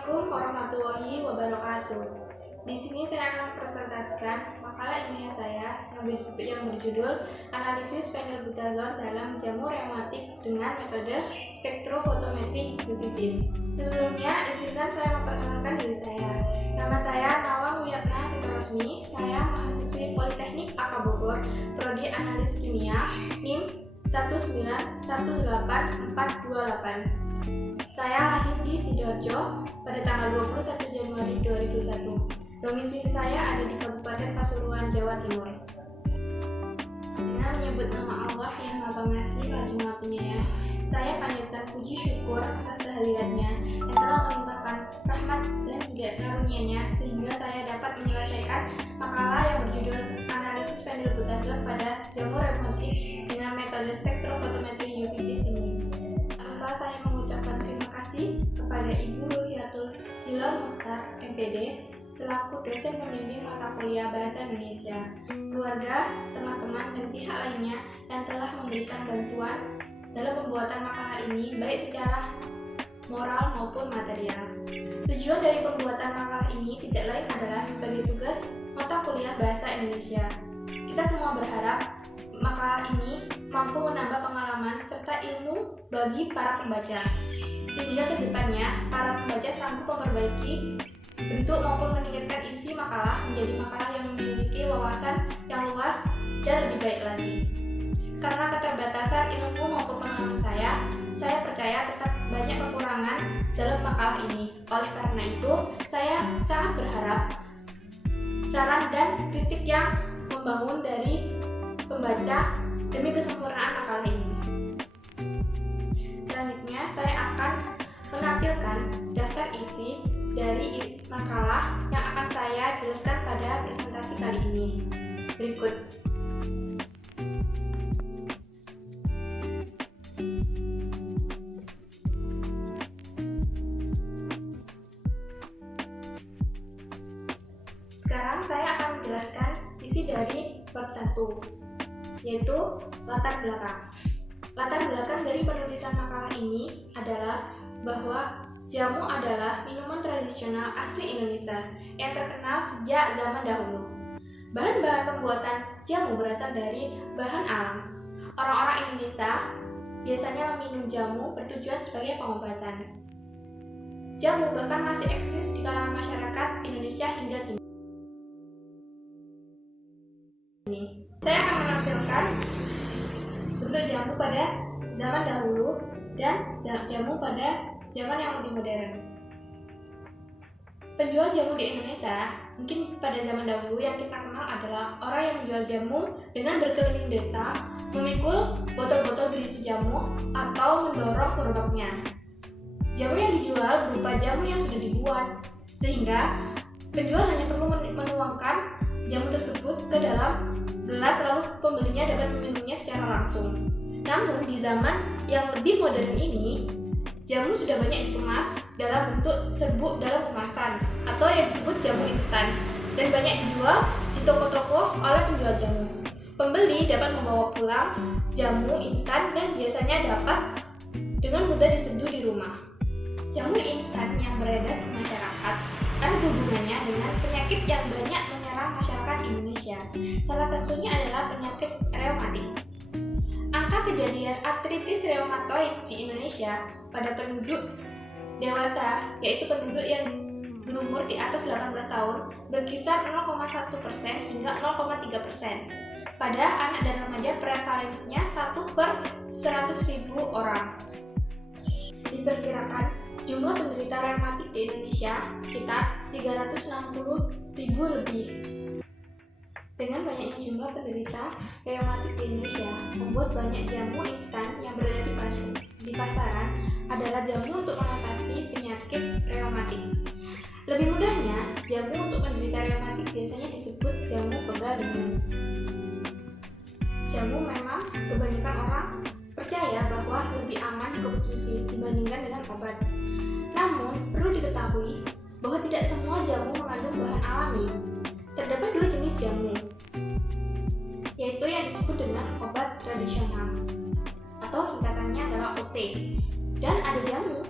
Assalamualaikum warahmatullahi wabarakatuh. Di sini saya akan presentasikan makalah ilmiah saya yang berjudul Analisis Phenylbutazone dalam Jamu Reumatik dengan Metode Spektrofotometri UV-Vis. Sebelumnya, izinkan saya memperkenalkan diri saya. Nama saya Nawang Wiyatna Sitorosmi. Saya mahasiswi Politeknik AK Bogor, Prodi Analisis Kimia, NIM 1918428. Saya lahir di Sidoarjo pada tanggal 21 Januari 2001. Domisili saya ada di Kabupaten Pasuruan, Jawa Timur. Dengan menyebut nama Allah yang Maha Pengasih lagi Maha Penyayang, saya panjatkan puji syukur atas kehadiratnya yang telah melimpahkan rahmat dan karunia-Nya sehingga saya dapat menyelesaikan makalah yang berjudul Analisis Phenylbutazone pada Jamu Reumatik dengan Metode Spektrofotometri UV-Vis ini. Tanpa saya mengucapkan terima kasih kepada Ibu Ruhiyatul Hilal Mukhtar, MPD, selaku dosen pembimbing mata kuliah Bahasa Indonesia, keluarga, teman-teman, dan pihak lainnya yang telah memberikan bantuan dalam pembuatan makalah ini, baik secara moral maupun material. Tujuan dari pembuatan makalah ini tidak lain adalah sebagai tugas mata kuliah Bahasa Indonesia. Kita semua berharap makalah ini mampu menambah pengalaman serta ilmu bagi para pembaca, sehingga kedepannya para pembaca sanggup memperbaiki bentuk maupun meningkatkan isi makalah menjadi makalah yang memiliki wawasan yang luas dan lebih baik lagi. Karena keterbatasan ilmu maupun pengalaman saya percaya tetap banyak kekurangan dalam makalah ini. Oleh karena itu, saya sangat berharap saran dan kritik yang membangun dari pembaca demi kesempurnaan makalah ini. Selanjutnya, saya akan menampilkan daftar isi dari makalah yang akan saya jelaskan pada presentasi kali ini. Berikut. Sekarang saya akan menjelaskan isi dari bab 1, yaitu latar belakang. Latar belakang dari penulisan makalah ini adalah bahwa jamu adalah minuman tradisional asli Indonesia yang terkenal sejak zaman dahulu. Bahan-bahan pembuatan jamu berasal dari bahan alam. Orang-orang Indonesia biasanya meminum jamu bertujuan sebagai pengobatan. Jamu bahkan masih eksis di kalangan masyarakat Indonesia hingga kini. Saya akan menampilkan bentuk jamu pada zaman dahulu dan jamu pada zaman yang lebih modern. Penjual jamu di Indonesia mungkin pada zaman dahulu yang kita kenal adalah orang yang menjual jamu dengan berkeliling desa, memikul botol-botol berisi jamu atau mendorong gerobaknya. Jamu yang dijual berupa jamu yang sudah dibuat, sehingga penjual hanya perlu menuangkan jamu tersebut ke dalam gelas lalu pembelinya dapat meminumnya secara langsung. Namun di zaman yang lebih modern ini, jamu sudah banyak dikemas dalam bentuk serbuk dalam kemasan atau yang disebut jamu instan dan banyak dijual di toko-toko oleh penjual jamu. Pembeli dapat membawa pulang jamu instan dan biasanya dapat dengan mudah diseduh di rumah. Jamur instan yang beredar di masyarakat ada hubungannya dengan penyakit yang banyak menyerang masyarakat Indonesia. Salah satunya adalah penyakit reumatik. Angka kejadian artritis reumatoid di Indonesia pada penduduk dewasa, yaitu penduduk yang berumur di atas 18 tahun, berkisar 0,1% hingga 0,3%. Pada anak dan remaja prevalensinya 1/100.000 orang. Diperkirakan jumlah penderita reumatik di Indonesia sekitar 360.000 lebih. Dengan banyaknya jumlah penderita reumatik di Indonesia, membuat banyak jamu instan yang berada di pasaran adalah jamu untuk mengatasi penyakit reumatik. Lebih mudahnya, jamu untuk penderita reumatik biasanya disebut jamu pegal. Jamu memang kebanyakan orang percaya bahwa lebih aman dikonsumsi dibandingkan dengan obat. Namun, perlu diketahui bahwa tidak semua jamu mengandung bahan alami. Terdapat dua jenis jamu, yaitu yang disebut dengan obat tradisional atau singkatannya adalah OT, dan ada jamu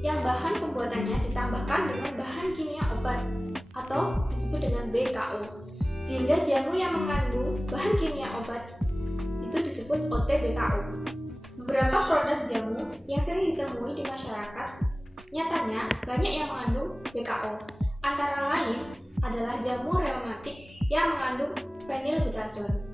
yang bahan pembuatannya ditambahkan dengan bahan kimia obat atau disebut dengan BKO, sehingga jamu yang mengandung bahan kimia obat itu disebut OTBKO. Beberapa produk jamu yang sering ditemui di masyarakat nyatanya banyak yang mengandung BKO, antara lain adalah jamu reumatik yang mengandung phenylbutazone.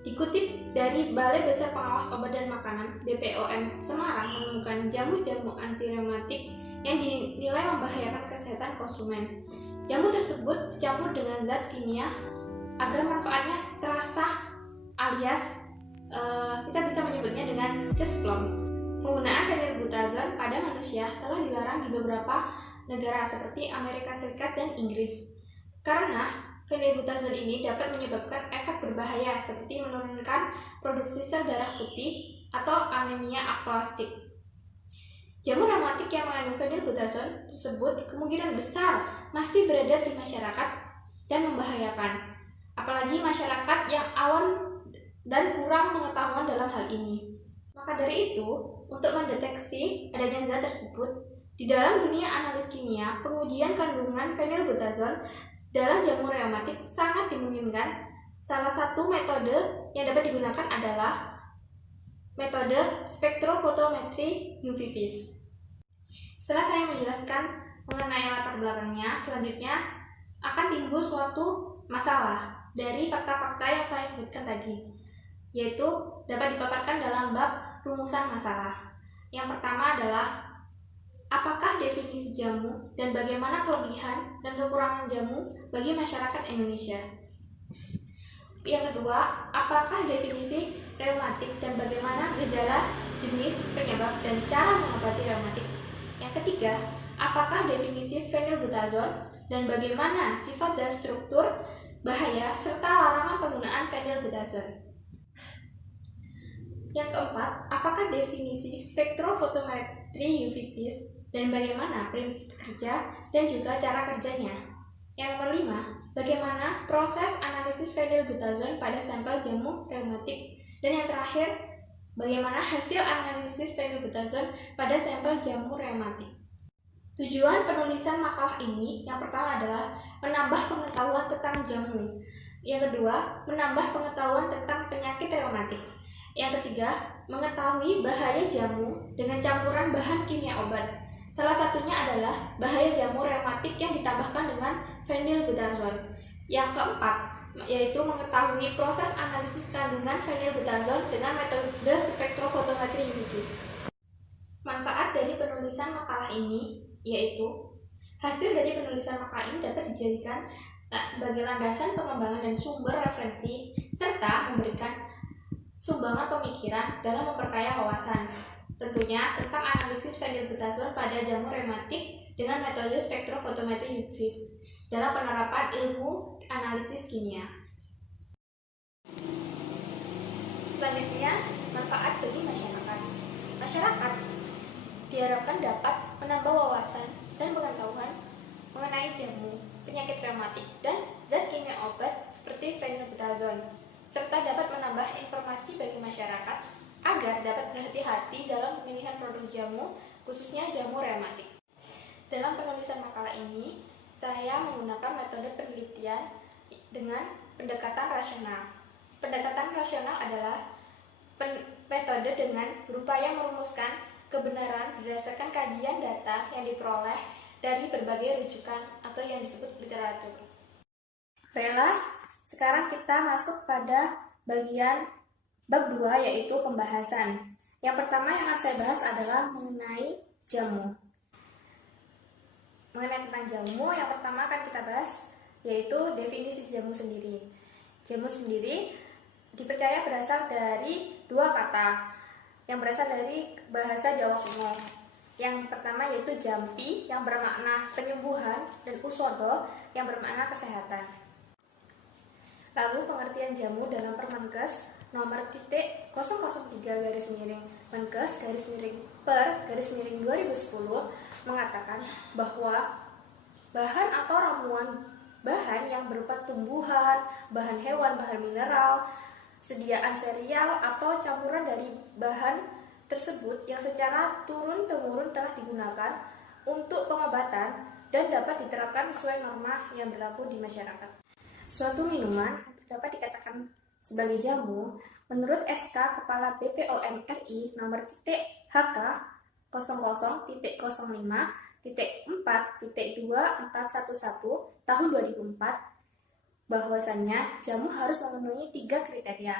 Dikutip dari Balai Besar Pengawas Obat dan Makanan (BPOM) Semarang menemukan jamu-jamu anti reumatik yang dinilai membahayakan kesehatan konsumen. Jamu tersebut dicampur dengan zat kimia agar manfaatnya terasa, alias kita bisa menyebutnya dengan cesplom. Penggunaan phenylbutazone pada manusia telah dilarang di beberapa negara seperti Amerika Serikat dan Inggris karena phenylbutazone ini dapat menyebabkan efek berbahaya seperti menurunkan produksi sel darah putih atau anemia aplastik. Jamu reumatik yang mengandung phenylbutazone tersebut kemungkinan besar masih beredar di masyarakat dan membahayakan, apalagi masyarakat yang awam dan kurang pengetahuan dalam hal ini. Maka dari itu, untuk mendeteksi adanya zat tersebut, di dalam dunia analis kimia, pengujian kandungan phenylbutazone dalam jamu reumatik sangat dimungkinkan. Salah satu metode yang dapat digunakan adalah metode spektrofotometri UV vis. Setelah saya menjelaskan mengenai latar belakangnya, selanjutnya akan timbul suatu masalah dari fakta-fakta yang saya sebutkan tadi, yaitu dapat dipaparkan dalam bab rumusan masalah. Yang pertama adalah apakah definisi jamu dan bagaimana kelebihan dan kekurangan jamu bagi masyarakat Indonesia? Yang kedua, apakah definisi reumatik dan bagaimana gejala, jenis, penyebab, dan cara mengobati reumatik? Yang ketiga, apakah definisi phenylbutazone dan bagaimana sifat dan struktur bahaya serta larangan penggunaan phenylbutazone? Yang keempat, apakah definisi spektrofotometri UV vis dan bagaimana prinsip kerja dan juga cara kerjanya? Yang kelima, bagaimana proses analisis phenylbutazone pada sampel jamu reumatik? Dan yang terakhir, bagaimana hasil analisis phenylbutazone pada sampel jamu reumatik? Tujuan penulisan makalah ini yang pertama adalah menambah pengetahuan tentang jamu. Yang kedua, menambah pengetahuan tentang penyakit reumatik. Yang ketiga, mengetahui bahaya jamu dengan campuran bahan kimia obat. Salah satunya adalah bahaya jamu reumatik yang ditambahkan dengan phenylbutazone. Yang keempat, yaitu mengetahui proses analisis kandungan phenylbutazone dengan metode spektrofotometri UV vis. Manfaat dari penulisan makalah ini yaitu hasil dari penulisan makalah ini dapat dijadikan sebagai landasan pengembangan dan sumber referensi serta memberikan sumbangan pemikiran dalam memperkaya wawasan, tentunya tentang analisis phenylbutazone pada jamu reumatik dengan metode spektrofotometri UV vis dalam penerapan ilmu analisis kimia. Selanjutnya, manfaat bagi masyarakat. Masyarakat diharapkan dapat menambah wawasan dan pengetahuan mengenai jamu, penyakit reumatik, dan zat kimia obat seperti phenylbutazone, serta dapat menambah informasi bagi masyarakat agar dapat berhati-hati dalam pemilihan produk jamu, khususnya jamu reumatik. Dalam penulisan makalah ini, saya menggunakan metode penelitian dengan pendekatan rasional. Pendekatan rasional adalah metode dengan berupaya merumuskan kebenaran berdasarkan kajian data yang diperoleh dari berbagai rujukan atau yang disebut literatur. Baiklah, sekarang kita masuk pada bagian bab 2, yaitu pembahasan. Yang pertama yang akan saya bahas adalah mengenai jamu. Mengenai tentang jamu, yang pertama akan kita bahas yaitu definisi jamu sendiri. Jamu sendiri dipercaya berasal dari dua kata yang berasal dari bahasa Jawa kuno. Yang pertama yaitu jampi yang bermakna penyembuhan dan usodo yang bermakna kesehatan. Lalu pengertian jamu dalam Permenkes nomor .Menkes/per/2010 mengatakan bahwa bahan atau ramuan bahan yang berupa tumbuhan, bahan hewan, bahan mineral, sediaan serial atau campuran dari bahan tersebut yang secara turun-temurun telah digunakan untuk pengobatan dan dapat diterapkan sesuai norma yang berlaku di masyarakat. Suatu minuman dapat dikatakan sebagai jamu menurut SK Kepala BPOM RI nomor HK 00.05.4.2411 tahun 2004 bahwasanya jamu harus memenuhi 3 kriteria.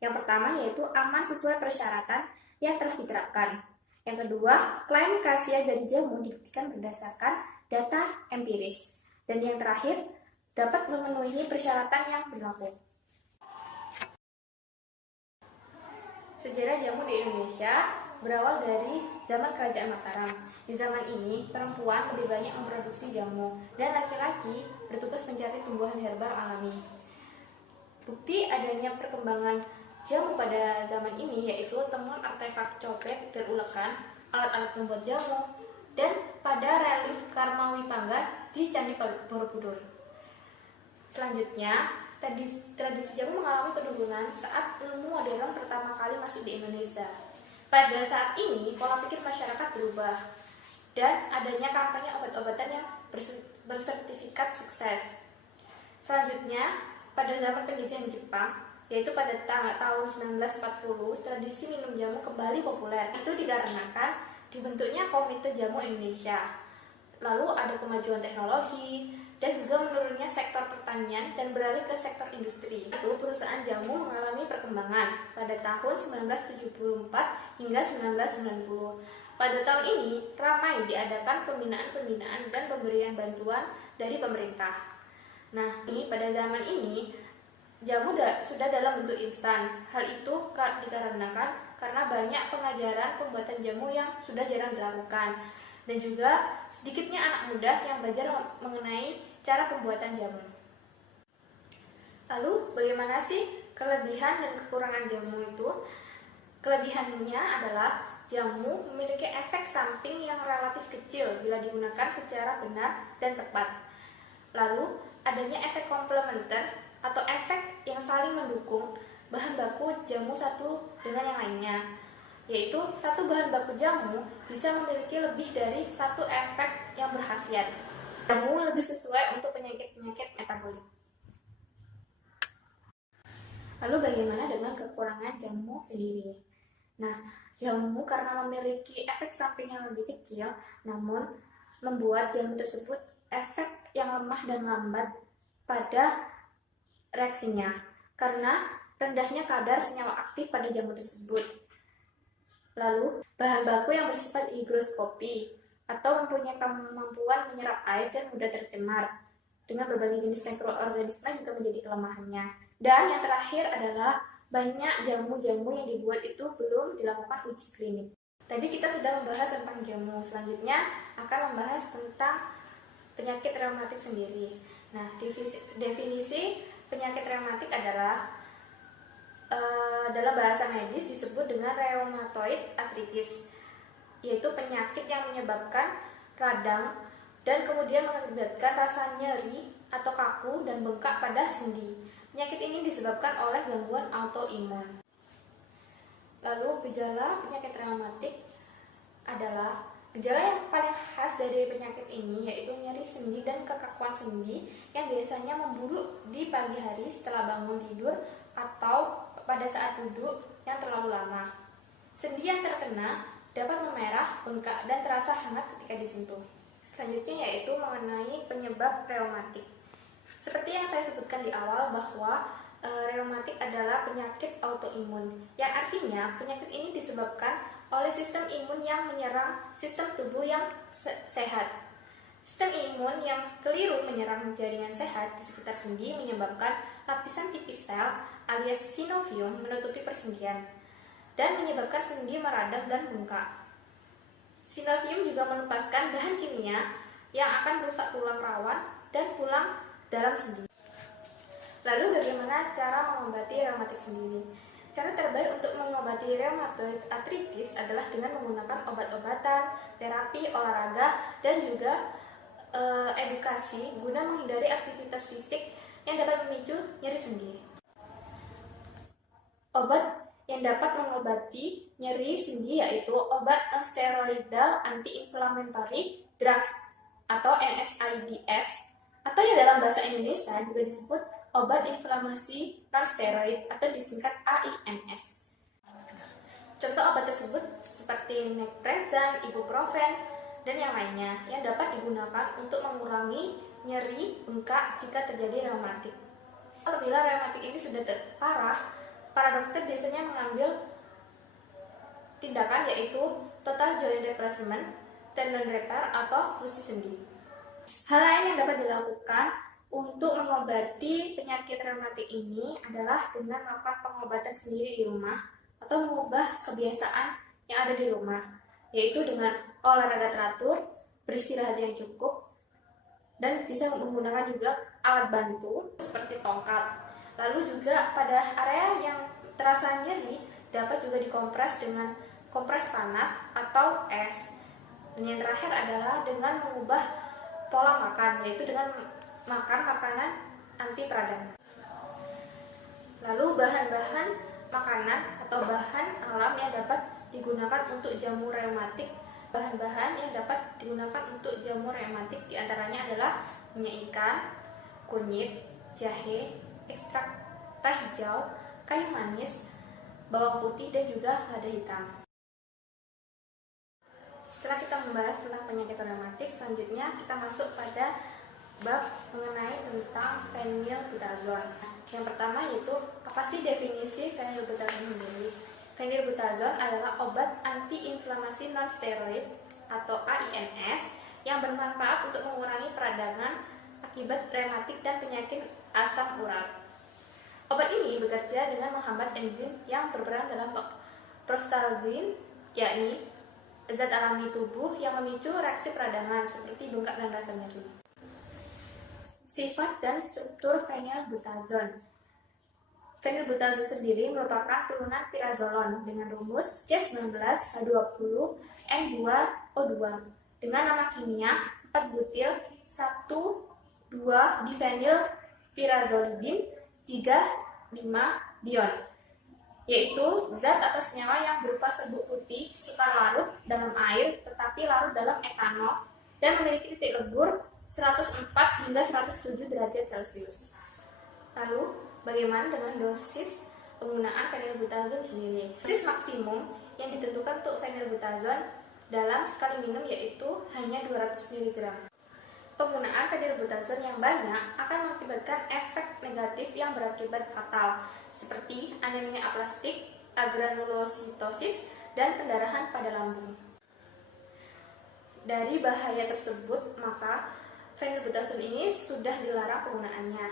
Yang pertama yaitu aman sesuai persyaratan yang telah diterapkan. Yang kedua, klaim khasiat dari jamu dibuktikan berdasarkan data empiris. Dan yang terakhir, dapat memenuhi persyaratan yang berlaku. Sejarah jamu di Indonesia berawal dari zaman Kerajaan Mataram. Di zaman ini, perempuan lebih banyak memproduksi jamu dan laki-laki bertugas mencari tumbuhan herbal alami. Bukti adanya perkembangan jamu pada zaman ini yaitu temuan artefak cobek dan ulekan, alat-alat membuat jamu, dan pada relief Karmawi Pangga di Candi Borobudur. Selanjutnya, tradisi jamu mengalami penurunan saat ilmu modern pertama kali masuk di Indonesia. Pada saat ini, pola pikir masyarakat berubah dan adanya kampanye obat-obatan yang bersertifikat sukses. Selanjutnya, pada zaman penjajahan Jepang, yaitu pada tahun 1940, tradisi minum jamu kembali populer. Itu dikarenakan dibentuknya Komite Jamu Indonesia. Lalu ada kemajuan teknologi dan juga menurunnya sektor pertanian dan beralih ke sektor industri. Itu perusahaan jamu mengalami perkembangan pada tahun 1974 hingga 1990. Pada tahun ini ramai diadakan pembinaan-pembinaan dan pemberian bantuan dari pemerintah. Nah, pada zaman ini jamu sudah dalam bentuk instan. Hal itu dikarenakan karena banyak pengajaran pembuatan jamu yang sudah jarang dilakukan. Dan juga sedikitnya anak muda yang belajar mengenai cara pembuatan jamu. Lalu bagaimana sih kelebihan dan kekurangan jamu itu? Kelebihannya adalah jamu memiliki efek samping yang relatif kecil bila digunakan secara benar dan tepat. Lalu adanya efek komplementer atau efek yang saling mendukung bahan baku jamu satu dengan yang lainnya, yaitu satu bahan baku jamu bisa memiliki lebih dari satu efek yang berkhasiat. Jamu lebih sesuai untuk penyakit-penyakit metabolik. Lalu bagaimana dengan kekurangan jamu sendiri? Nah, jamu karena memiliki efek samping yang lebih kecil, namun membuat jamu tersebut efek yang lemah dan lambat pada reaksinya karena rendahnya kadar senyawa aktif pada jamu tersebut. Lalu, bahan baku yang bersifat higroskopi atau mempunyai kemampuan menyerap air dan mudah tercemar dengan berbagai jenis mikroorganisme juga menjadi kelemahannya. Dan yang terakhir adalah banyak jamu-jamu yang dibuat itu belum dilakukan uji klinik. Tadi kita sudah membahas tentang jamu, selanjutnya akan membahas tentang penyakit reumatik sendiri. Nah, definisi penyakit reumatik adalah dalam bahasa medis disebut dengan rheumatoid arthritis, yaitu penyakit yang menyebabkan radang dan kemudian mengakibatkan rasa nyeri atau kaku dan bengkak pada sendi. Penyakit ini disebabkan oleh gangguan autoimun. Lalu gejala penyakit reumatik adalah gejala yang paling khas dari penyakit ini yaitu nyeri sendi dan kekakuan sendi yang biasanya memburuk di pagi hari setelah bangun tidur atau pada saat duduk yang terlalu lama. Sendi yang terkena dapat memerah, bengkak, dan terasa hangat ketika disentuh. Selanjutnya yaitu mengenai penyebab reumatik. Seperti yang saya sebutkan di awal bahwa reumatik adalah penyakit autoimun, yang artinya penyakit ini disebabkan oleh sistem imun yang menyerang sistem tubuh yang sehat. Sistem imun yang keliru menyerang jaringan sehat di sekitar sendi menyebabkan lapisan tipis sel alias synovium menutupi persendian dan menyebabkan sendi meradang dan bengkak. Synovium juga melepaskan bahan kimia yang akan merusak tulang rawan dan tulang dalam sendi. Lalu bagaimana cara mengobati reumatik sendiri? Cara terbaik untuk mengobati rheumatoid arthritis adalah dengan menggunakan obat-obatan, terapi, olahraga, dan juga edukasi guna menghindari aktivitas fisik yang dapat memicu nyeri sendi. Obat yang dapat mengobati nyeri sendi yaitu obat nonsteroidal anti-inflammatory drugs atau NSAIDs, atau yang dalam bahasa Indonesia juga disebut obat inflamasi nonsteroid atau disingkat AINS. Contoh obat tersebut seperti naproxen, ibuprofen, dan yang lainnya yang dapat digunakan untuk mengurangi nyeri bengkak jika terjadi reumatik. Apabila reumatik ini sudah parah, para dokter biasanya mengambil tindakan yaitu total joint replacement, tendon repair, atau fusi sendi. Hal lain yang dapat dilakukan untuk mengobati penyakit reumatik ini adalah dengan melakukan pengobatan sendiri di rumah atau mengubah kebiasaan yang ada di rumah, yaitu dengan olahraga teratur, beristirahat yang cukup, dan bisa menggunakan juga alat bantu seperti tongkat. Lalu juga pada area yang terasa nyeri dapat juga dikompres dengan kompres panas atau es. Dan yang terakhir adalah dengan mengubah pola makan, yaitu dengan makan makanan anti peradangan. Lalu bahan-bahan makanan atau bahan alam yang dapat digunakan untuk jamu reumatik. Bahan-bahan yang dapat digunakan untuk jamu reumatik diantaranya adalah minyak ikan, kunyit, jahe, ekstrak teh hijau, kayu manis, bawang putih, dan juga lada hitam. Setelah kita membahas tentang penyakit reumatik, selanjutnya kita masuk pada bab mengenai tentang phenylbutazone. Yang pertama yaitu, apa sih definisi phenylbutazone sendiri? Phenylbutazone adalah obat anti-inflamasi non-steroid atau AINS yang bermanfaat untuk mengurangi peradangan akibat reumatik dan penyakit asam urat. Obat ini bekerja dengan menghambat enzim yang berperan dalam prostalagin, yakni zat alami tubuh yang memicu reaksi peradangan seperti bengkak dan rasa nyeri. Sifat dan struktur phenylbutazone. Phenylbutazone sendiri merupakan turunan pirazolon dengan rumus C19H20N2O2 dengan nama kimia 4-butil 1,2-diphenylpirazolidin 3,5-dion, yaitu zat atau senyawa yang berupa serbuk putih sifat larut dalam air tetapi larut dalam etanol dan memiliki titik lebur 104 hingga 107 derajat Celcius. Lalu, bagaimana dengan dosis penggunaan phenylbutazone sendiri? Dosis maksimum yang ditentukan untuk phenylbutazone dalam sekali minum yaitu hanya 200 mg. Penggunaan phenylbutazone yang banyak akan mengakibatkan efek negatif yang berakibat fatal, seperti anemia aplastik, agranulositosis, dan pendarahan pada lambung. Dari bahaya tersebut, maka phenylbutazone ini sudah dilarang penggunaannya.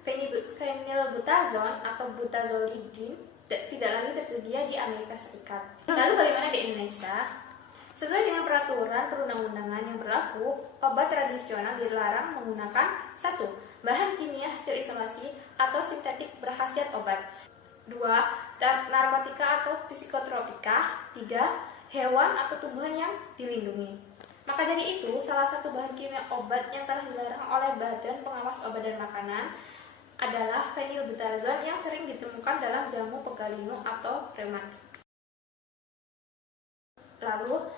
Phenylbutazone atau butazolidin tidak lagi tersedia di Amerika Serikat. Lalu bagaimana di Indonesia? Sesuai dengan peraturan perundang-undangan yang berlaku, obat tradisional dilarang menggunakan 1. Bahan kimia hasil isolasi atau sintetik berkhasiat obat. 2. Narkotika atau psikotropika. 3. Hewan atau tumbuhan yang dilindungi. Maka dari itu, salah satu bahan kimia obat yang telah dilarang oleh Badan Pengawas Obat dan Makanan adalah phenylbutazone yang sering ditemukan dalam jamu pegalino atau reumatik. Lalu,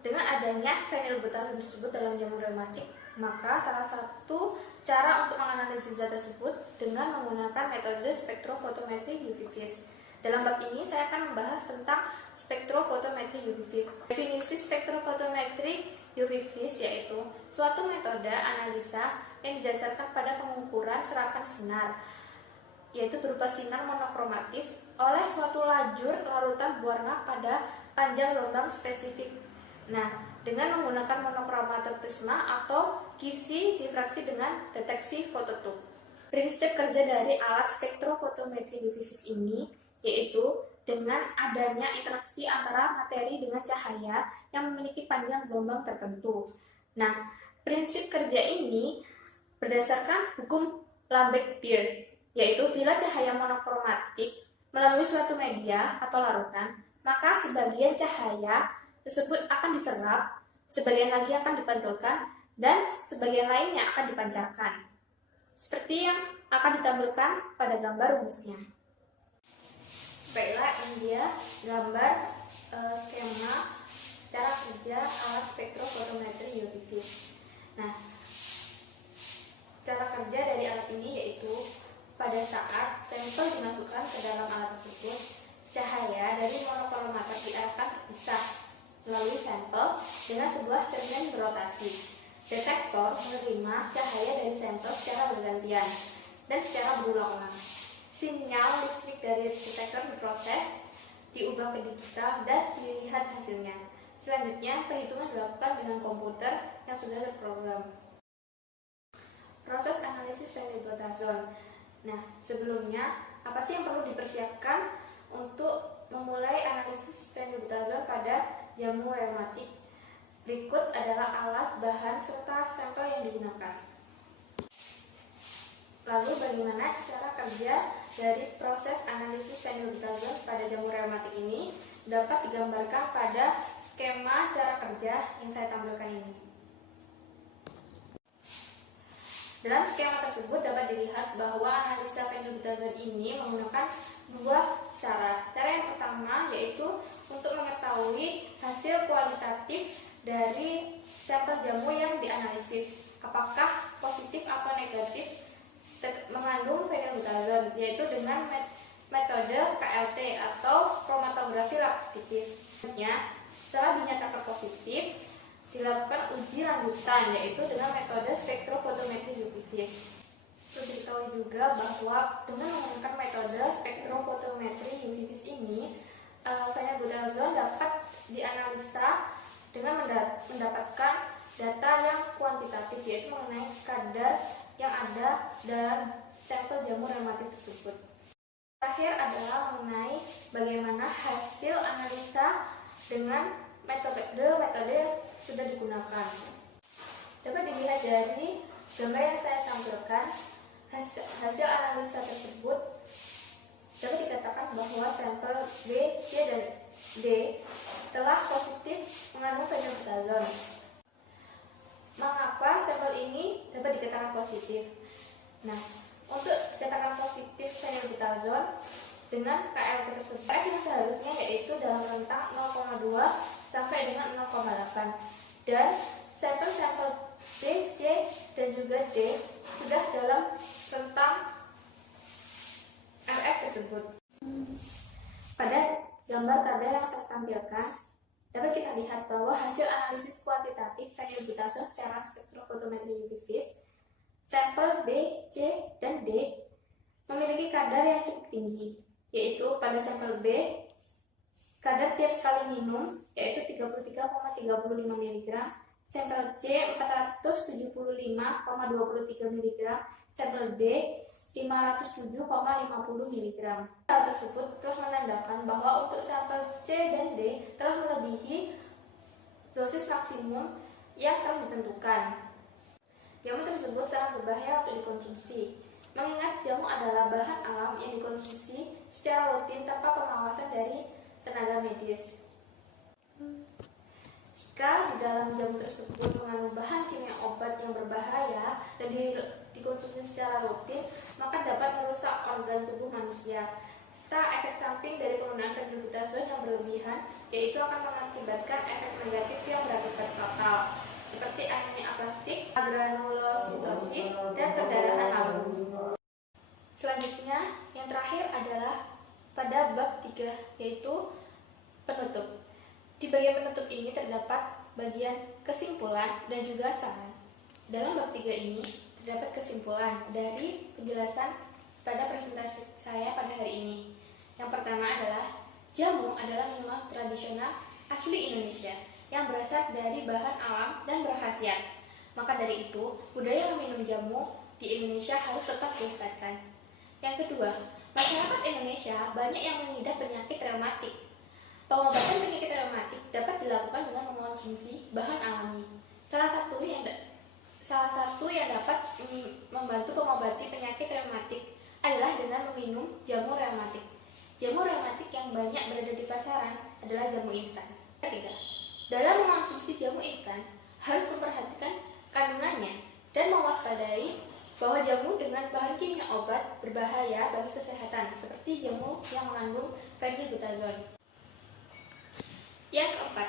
dengan adanya phenylbutazone tersebut dalam jamu reumatik, maka salah satu cara untuk menganalisis zat tersebut dengan menggunakan metode spektrofotometri UV vis. Dalam bab ini saya akan membahas tentang spektrofotometri UV vis. Definisi spektrofotometri UV vis yaitu suatu metode analisa yang didasarkan pada pengukuran serapan sinar, yaitu berupa sinar monokromatis oleh suatu lajur larutan berwarna pada panjang gelombang spesifik. Nah, dengan menggunakan monokromator prisma atau kisi difraksi dengan deteksi fototube. Prinsip kerja dari alat spektrofotometri UV vis ini yaitu dengan adanya interaksi antara materi dengan cahaya yang memiliki panjang gelombang tertentu. Nah, prinsip kerja ini berdasarkan hukum Lambert-Beer, yaitu bila cahaya monokromatik melalui suatu media atau larutan, maka sebagian cahaya tersebut akan diserap, sebagian lagi akan dipantulkan, dan sebagian lainnya akan dipancarkan. Seperti yang akan ditampilkan pada gambar rumusnya. Baiklah, ini dia gambar skema cara kerja alat spektrofotometri UV. Nah, cara kerja dari alat ini yaitu pada saat sampel dimasukkan ke dalam alat tersebut, cahaya dari monokromator diarahkan terpisah melalui sampel dengan sebuah cermin berotasi. Detektor menerima cahaya dari sampel secara bergantian dan secara berulang-ulang. Sinyal listrik dari detektor diproses, diubah ke digital, dan dilihat hasilnya. Selanjutnya, perhitungan dilakukan dengan komputer yang sudah terprogram. Proses analisis fenilbutazon. Nah, sebelumnya, apa sih yang perlu dipersiapkan untuk memulai analisis fenilbutazon pada jamu reumatik? Berikut adalah alat, bahan, serta sampel yang digunakan. Lalu, bagaimana cara kerja dari proses analisis fenilbutazon pada jamu reumatik ini dapat digambarkan pada skema cara kerja yang saya tampilkan ini. Dalam skema tersebut dapat dilihat bahwa analisa fenilbutazon ini menggunakan dua cara. Cara yang pertama yaitu untuk mengetahui hasil kualitatif dari sampel jamu yang dianalisis, apakah positif atau negatif mengandung fenilbutazon, yaitu dengan metode KLT atau kromatografi lapis tipis. Setelah dinyatakan positif, dilakukan uji lanjutan, yaitu dengan metode spektrofotometri UV. Perlu diketahui juga bahwa dengan menggunakan metode spektrofotometri UV ini, fenilbutazon dapat dianalisa dengan mendapatkan data yang kuantitatif, yaitu mengenai kadar yang ada dalam sampel jamu reumatik tersebut. Terakhir adalah mengenai bagaimana hasil analisa dengan metode yang sudah digunakan. Dapat dilihat dari gambar yang saya tampilkan, hasil analisa tersebut dapat dikatakan bahwa sampel B, C, dan D telah positif mengandung fenilbutazon. Mengapa sampel ini dapat dikatakan positif? Nah, untuk dikatakan positif fenilbutazon dengan KLT tersebut yang seharusnya yaitu dalam rentang 0,2 sampai dengan 0,8, dan sampel-sampel B, C, dan juga D sudah dalam rentang RF tersebut. Pada gambar tabel yang saya tampilkan, dapat kita lihat bahwa hasil analisis kuantitatif fenilbutazon secara spektrofotometri UV, sampel B, C, dan D memiliki kadar yang cukup tinggi, yaitu pada sampel B, kadar tiap sekali minum yaitu 33,35 mg, sampel C 475,23 mg, sampel D 507,50 mg. Hal tersebut telah menandakan bahwa untuk sampel C dan D telah melebihi dosis maksimum yang telah ditentukan. Jamu tersebut sangat berbahaya untuk dikonsumsi, mengingat jamu adalah bahan alam yang dikonsumsi secara rutin tanpa pengawasan dari tenaga medis. Jika di dalam jamu tersebut mengandung bahan kimia obat yang berbahaya dan dikonsumsi secara rutin, maka dapat merusak organ tubuh manusia. Serta efek samping dari penggunaan fenilbutazon yang berlebihan, yaitu akan mengakibatkan efek negatif yang berakibat fatal, seperti anemia aplastik, granulositosis, dan perdarahan lambung. Selanjutnya, yang terakhir adalah pada bab 3, yaitu penutup. Di bagian penutup ini terdapat bagian kesimpulan dan juga saran. Dalam bab 3 ini terdapat kesimpulan dari penjelasan pada presentasi saya pada hari ini. Yang pertama adalah jamu adalah minuman tradisional asli Indonesia yang berasal dari bahan alam dan berkhasiat. Maka dari itu, budaya meminum jamu di Indonesia harus tetap dilestarikan. Yang kedua, masyarakat Indonesia banyak yang mengidap penyakit reumatik. Pengobatan penyakit reumatik dapat dilakukan dengan mengonsumsi bahan alami. Salah satu yang dapat membantu mengobati penyakit reumatik adalah dengan meminum jamu reumatik. Jamu reumatik yang banyak berada di pasaran adalah jamu instan. Ketiga, dalam mengonsumsi jamu instan harus memperhatikan kandungannya dan mewaspadai bahwa jamu dengan bahan kimia obat berbahaya bagi kesehatan, seperti jamu yang mengandung fenilbutazon. Yang keempat,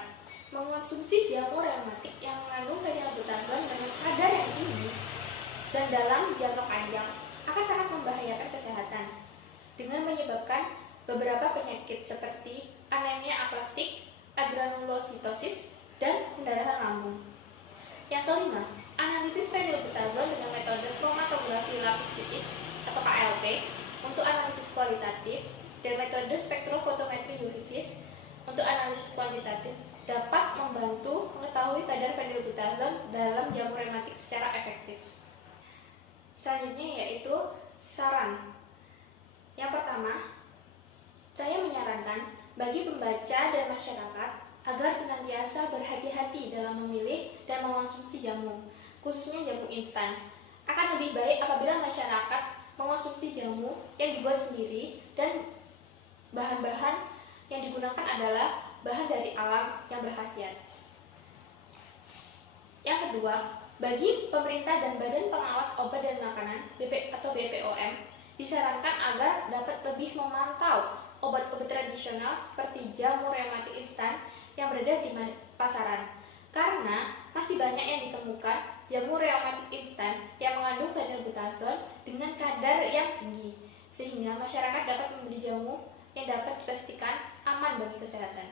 mengonsumsi jamu reumatik yang mengandung phenylbutazone dengan kadar yang tinggi dan dalam jangka panjang akan sangat membahayakan kesehatan dengan menyebabkan beberapa penyakit seperti anemia aplastik, agranulositosis, dan pendarahan lambung. Yang kelima, analisis phenylbutazone dengan metode kromatografi lapis tipis atau KLP untuk analisis kualitatif dan metode spektrofotometri UV-Vis untuk analisis kuantitatif dapat membantu mengetahui kadar phenylbutazone dalam jamu reumatik secara efektif. Selanjutnya yaitu saran. Yang pertama, saya menyarankan bagi pembaca dan masyarakat agar senantiasa berhati-hati dalam memilih dan mengonsumsi jamu, khususnya jamu instan. Akan lebih baik apabila masyarakat mengonsumsi jamu yang dibuat sendiri dan bahan-bahan yang digunakan adalah bahan dari alam yang berkhasiat. Yang kedua, bagi pemerintah dan Badan Pengawas Obat dan Makanan atau BPOM disarankan agar dapat lebih memantau obat-obat tradisional seperti jamu reumatik instan yang berada di pasaran, karena masih banyak yang ditemukan jamu reumatik instan yang mengandung phenylbutazone dengan kadar yang tinggi, sehingga masyarakat dapat membeli jamu yang dapat dipastikan aman bagi kesehatan.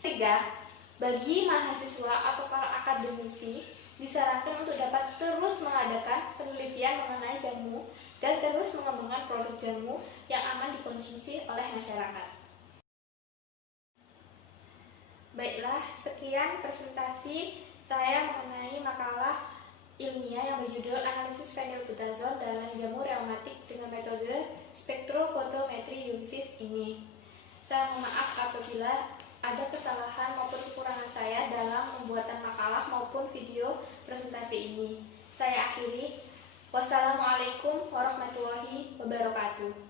Ketiga, bagi mahasiswa atau para akademisi disarankan untuk dapat terus mengadakan penelitian mengenai jamu dan terus mengembangkan produk jamu yang aman dikonsumsi oleh masyarakat. Baiklah, sekian presentasi saya mengenai makalah ilmiah yang berjudul Analisis Phenylbutazone dalam Jamu Reumatik dengan metode spektrofotometri UV-Vis ini. Saya mohon maaf apabila ada kesalahan maupun kekurangan saya dalam pembuatan makalah maupun video presentasi ini. Saya akhiri. Wassalamualaikum warahmatullahi wabarakatuh.